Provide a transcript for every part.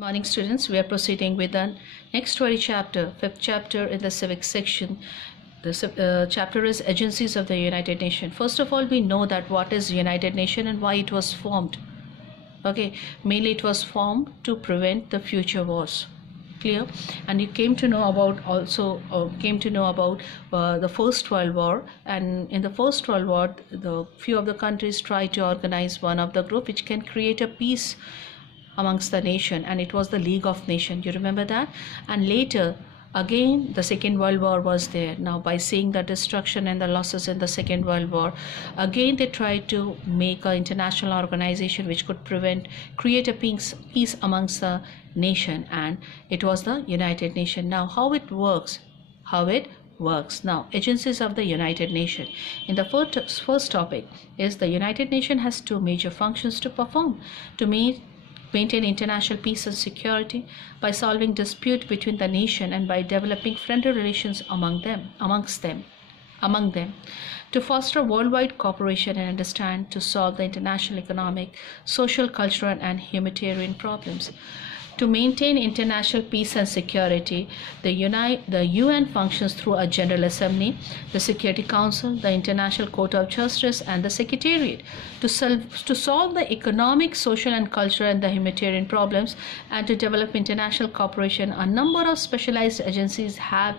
Morning students, we are proceeding with the next story chapter, fifth chapter in the civic section. The chapter is Agencies of the United Nations. First of all, we know that what is United Nation and why it was formed. Okay, mainly it was formed to prevent the future wars. Clear? And you came to know about the First World War, and in the First World War, the few of the countries tried to organize one of the group which can create a peace amongst the nation, and it was the League of Nations. You remember that? And later again the Second World War was there. Now, by seeing the destruction and the losses in the Second World War, again they tried to make an international organization which could create a peace amongst the nation, and it was the United Nations. Now, how it works? Now, agencies of the United Nations. In the first topic is the United Nations has two major functions to perform: to maintain international peace and security by solving dispute between the nation and by developing friendly relations among them, to foster worldwide cooperation and understand, to solve the international economic, social, cultural, and humanitarian problems. To maintain international peace and security, the UN functions through a General Assembly, the Security Council, the International Court of Justice, and the Secretariat. To solve the economic, social, and cultural and the humanitarian problems, and to develop international cooperation, a number of specialized agencies have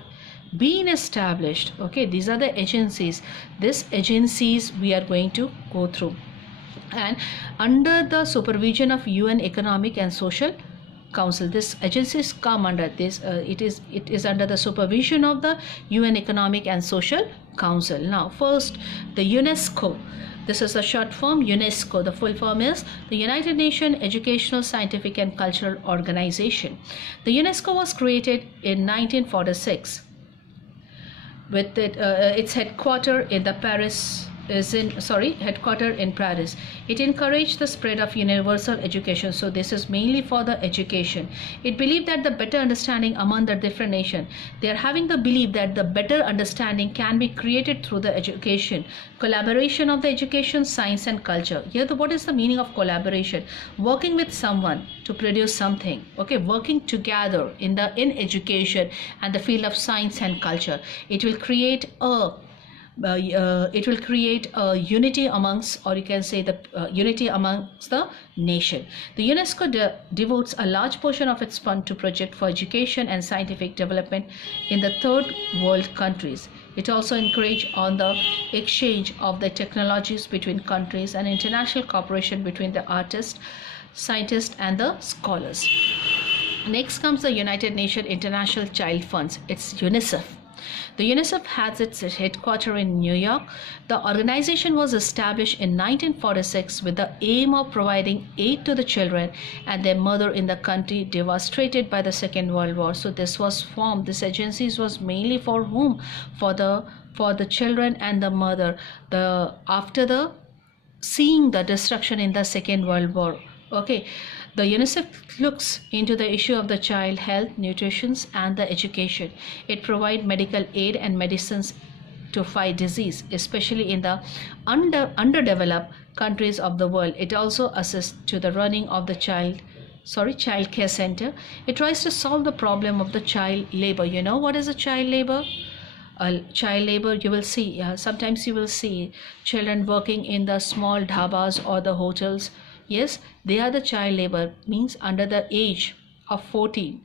been established. Okay, these are the agencies. These agencies we are going to go through, and under the supervision of UN Economic and Social Council. These agencies come under this. It is under the supervision of the UN Economic and Social Council. Now, first, the UNESCO. This is the short form, UNESCO. The full form is the United Nations Educational, Scientific, and Cultural Organization. The UNESCO was created in 1946 with its headquarters in Paris. Headquartered in Paris. It encouraged the spread of universal education. So this is mainly for the education. It believed that the better understanding among the different nations. They are having the belief that the better understanding can be created through the education, collaboration of the education, science, and culture. Here, what is the meaning of collaboration? Working with someone to produce something. Okay, working together in education and the field of science and culture. It will create a unity amongst, or you can say the unity amongst the nation. The UNESCO devotes a large portion of its fund to project for education and scientific development in the third world countries. It also encourages on the exchange of the technologies between countries and international cooperation between the artists, scientists, and the scholars. Next comes the United Nations International Child Funds. It's UNICEF. The UNICEF has its headquarters in New York. The organization was established in 1946 with the aim of providing aid to the children and their mother in the country devastated by the Second World War. So this was formed. This agency was mainly for whom? For the children and the mother. After seeing the destruction in the Second World War. Okay. The UNICEF looks into the issue of the child health, nutrition, and the education. It provides medical aid and medicines to fight disease, especially in the underdeveloped countries of the world. It also assists to the running of the child care center. It tries to solve the problem of the child labor. You know what is a child labor? Child labor, you will see, sometimes you will see children working in the small dhabas or the hotels. Yes, they are the child labor, means under the age of 14.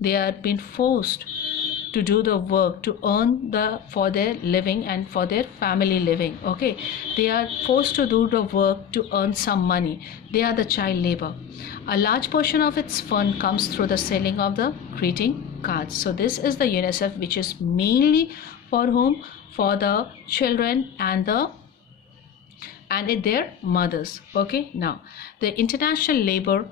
They are being forced to do the work to earn for their living and for their family living. Okay, they are forced to do the work to earn some money. They are the child labor. A large portion of its fund comes through the selling of the greeting cards. So this is the UNICEF, which is mainly for whom? For the children and their mothers. Okay, now the International Labour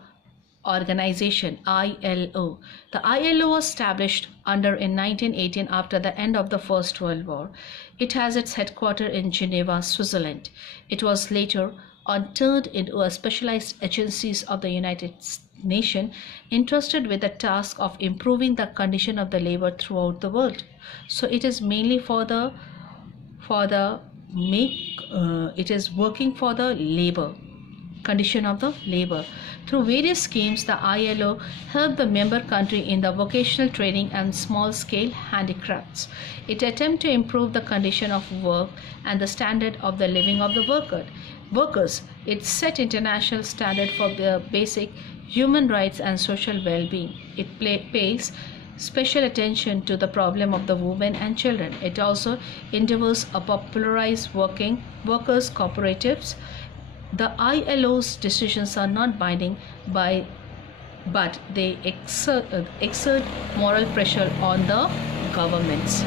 Organization, ILO. The ILO was established in 1918 after the end of the First World War. It has its headquarters in Geneva, Switzerland. It was later turned into a specialized agencies of the United Nations entrusted with the task of improving the condition of the labor throughout the world. So it is mainly it is working for the labor condition of the labor. Through various schemes, the ILO helped the member country in the vocational training and small-scale handicrafts. It attempted to improve the condition of work and the standard of the living of the workers. It set international standard for the basic human rights and social well-being. It pays special attention to the problem of the women and children. It also endeavors to popularize workers' cooperatives. The ILO's decisions are not binding but they exert moral pressure on the governments.